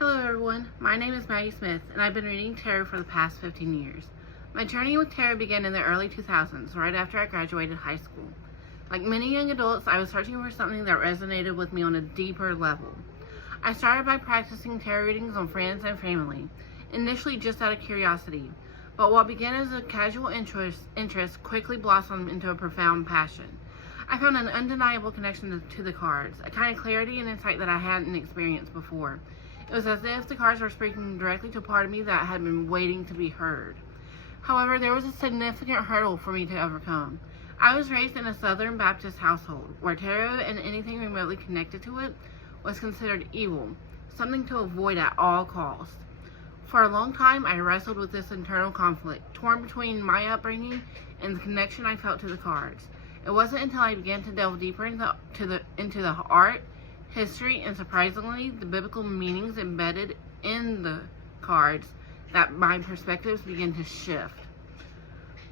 Hello everyone, my name is Maggie Smith and I've been reading tarot for the past 15 years. My journey with tarot began in the early 2000s, right after I graduated high school. Like many young adults, I was searching for something that resonated with me on a deeper level. I started by practicing tarot readings on friends and family, initially just out of curiosity, but what began as a casual interest quickly blossomed into a profound passion. I found an undeniable connection to the cards, a kind of clarity and insight that I hadn't experienced before. It was as if the cards were speaking directly to a part of me that had been waiting to be heard. However, there was a significant hurdle for me to overcome. I was raised in a Southern Baptist household, where tarot and anything remotely connected to it was considered evil, something to avoid at all costs. For a long time, I wrestled with this internal conflict, torn between my upbringing and the connection I felt to the cards. It wasn't until I began to delve deeper into the art, history, and surprisingly, the biblical meanings embedded in the cards that my perspectives began to shift.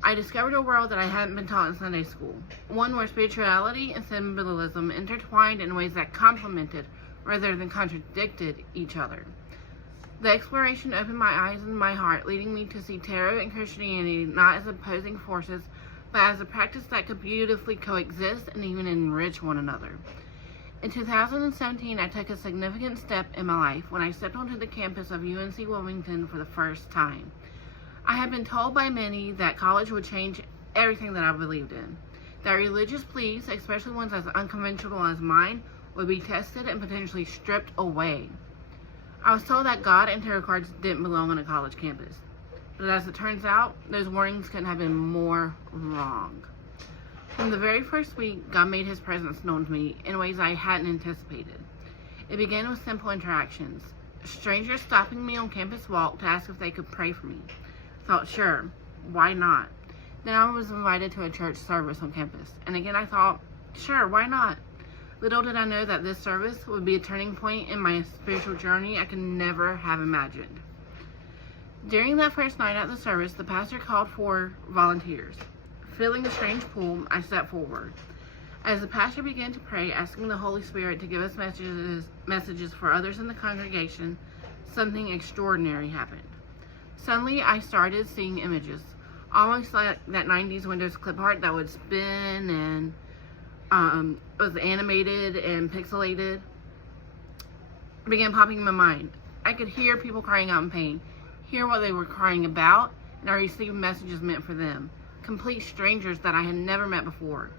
I discovered a world that I hadn't been taught in Sunday school, one where spirituality and symbolism intertwined in ways that complemented rather than contradicted each other. The exploration opened my eyes and my heart, leading me to see tarot and Christianity not as opposing forces, but as a practice that could beautifully coexist and even enrich one another. In 2017, I took a significant step in my life when I stepped onto the campus of UNC Wilmington for the first time. I had been told by many that college would change everything that I believed in, that religious beliefs, especially ones as unconventional as mine, would be tested and potentially stripped away. I was told that God and tarot cards didn't belong on a college campus. But as it turns out, those warnings couldn't have been more wrong. From the very first week, God made His presence known to me in ways I hadn't anticipated. It began with simple interactions. Strangers stopping me on campus walk to ask if they could pray for me. Thought, sure, why not? Then I was invited to a church service on campus, and again I thought, sure, why not? Little did I know that this service would be a turning point in my spiritual journey I could never have imagined. During that first night at the service, the pastor called for volunteers. Feeling a strange pull, I stepped forward. As the pastor began to pray, asking the Holy Spirit to give us messages for others in the congregation, something extraordinary happened. Suddenly, I started seeing images, almost like that 90s Windows clip art that would spin and was animated and pixelated. Began popping in my mind. I could hear people crying out in pain, hear what they were crying about, and I received messages meant for them. Complete strangers that I had never met before.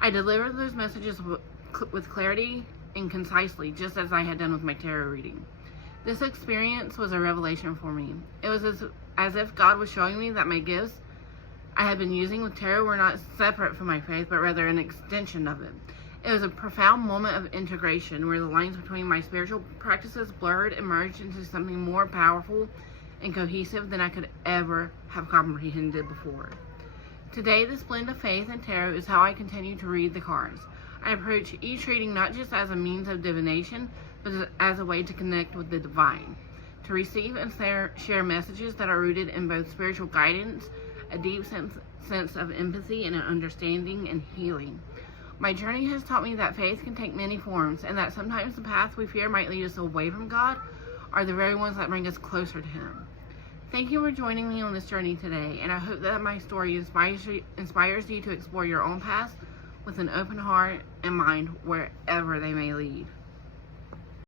I delivered those messages with clarity and concisely, just as I had done with my tarot reading. This experience was a revelation for me. It was as if God was showing me that my gifts I had been using with tarot were not separate from my faith, but rather an extension of it. It was a profound moment of integration where the lines between my spiritual practices blurred and merged into something more powerful and cohesive than I could ever have comprehended before. Today, this blend of faith and tarot is how I continue to read the cards. I approach each reading not just as a means of divination, but as a way to connect with the divine, to receive and share messages that are rooted in both spiritual guidance, a deep sense of empathy, and an understanding and healing. My journey has taught me that faith can take many forms, and that sometimes the paths we fear might lead us away from God are the very ones that bring us closer to Him. Thank you for joining me on this journey today, and I hope that my story inspires you to explore your own path with an open heart and mind wherever they may lead.